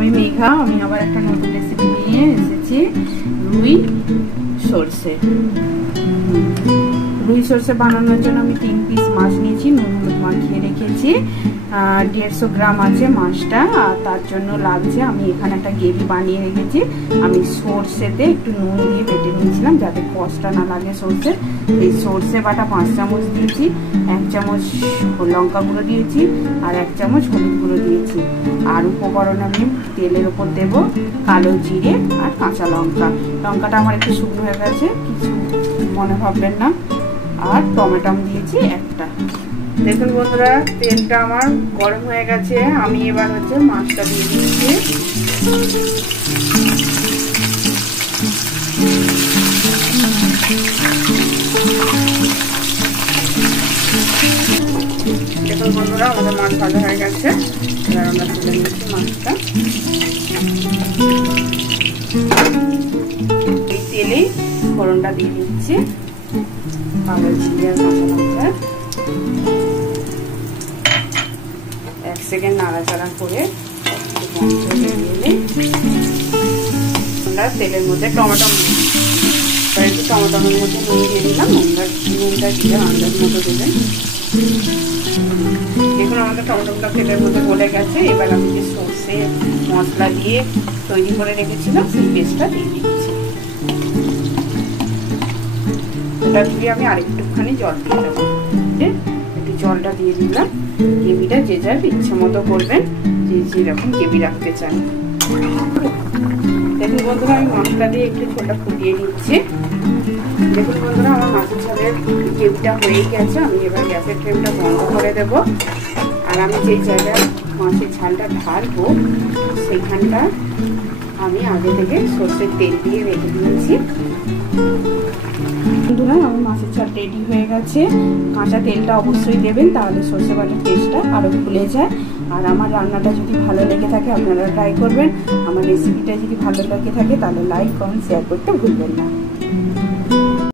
আমি মেঘা, আমি আবার একটা নতুন রেসিপি নিয়ে এসেছি। রুই সরষে। রুই সরষে বানানোর জন্য আমি 3 পিস মাছ নিয়েছি, নুন হলুদ মাখিয়ে রেখেছি। 150 গ্রাম আছে মাছটা। আর তার জন্য লাগছে, আমি এখানে একটা গ্রেভি বানিয়ে রেখেছি। আমি সরষেতে একটু নুন দিয়ে বেটে নিয়েছিলাম যাতে কষটা না লাগে সরষে। এই সরষে বাটা 5 চামচ দিয়েছি, 1 চামচ লঙ্কা গুঁড়ো দিয়েছি, আর 1 চামচ হলুদ গুঁড়ো দিয়েছি। আর উপকরণ আমি তেলের উপর দেব কালো জিরে আর কাঁচা লঙ্কা। লঙ্কাটা আমার একটু শুকনো হয়ে গেছে, কিছু মনে ভাববেন না। আর টমেটো দিয়েছি একটা। দেখুন বন্ধুরা, তেলটা আমার গরম হয়ে গেছে। আমি এবার মাছটা দিয়ে দিচ্ছি। দেখুন বন্ধুরা, আমাদের মাছ ভাজা হয়ে গেছে। এবার আমরা তুলে নিচ্ছি মাছটা। এই তেলেই ফোড়নটা দিয়ে দিচ্ছি, কালো জিরে আর কাঁচা লঙ্কা। 1 সেকেন্ড নাড়াচাড়া করে আমরা তেলের মধ্যে টমেটো একটু টমেটোর মধ্যে নুন দিয়ে দিলাম। নুনটা দিয়ে আন্দাজ মতো দেবেন। দেখুন আমাদের টমেটোটা তেলের মধ্যে গলে গেছে। এবার আমি যে সর্ষে মশলা দিয়ে তৈরি করে রেখেছিলাম সেই পেস্টটা দিয়ে দিচ্ছি। এটা দিয়ে আমি আরেকটুখানি জল দিয়ে দেবো। একটু জলটা দিয়ে দিলাম। গ্রেভিটা যে যার ইচ্ছে মতো করবেন, যে যেরকম গ্রেভি রাখতে চান। দেখুন বন্ধুরা, আমি মশলা দিয়ে একটু ঝোলটা ফুটিয়ে নিচ্ছি। দেখুন বন্ধুরা, আমার মাছের ঝোলের গ্রেভিটা হয়েই গেছে। আমি এবার গ্যাসের ফ্লেমটা বন্ধ করে দেব। আর আমি যেই জায়গায় মাছের ঝালটা ঢালবো সেইখানটা আমি আগে থেকে সর্ষের তেল দিয়ে রেখে দিয়েছি। বন্ধুরা, আমার মাছের ঝাল রেডি হয়ে গেছে। কাঁচা তেলটা অবশ্যই দেবেন, তাহলে সর্ষে বাটার টেস্টটা আরও খুলে যায়। আর আমার রান্নাটা যদি ভালো লেগে থাকে আপনারা ট্রাই করবেন। আমার রেসিপিটা যদি ভালো লেগে থাকে তাহলে লাইক কমেন্ট শেয়ার করতে ভুলবেন না।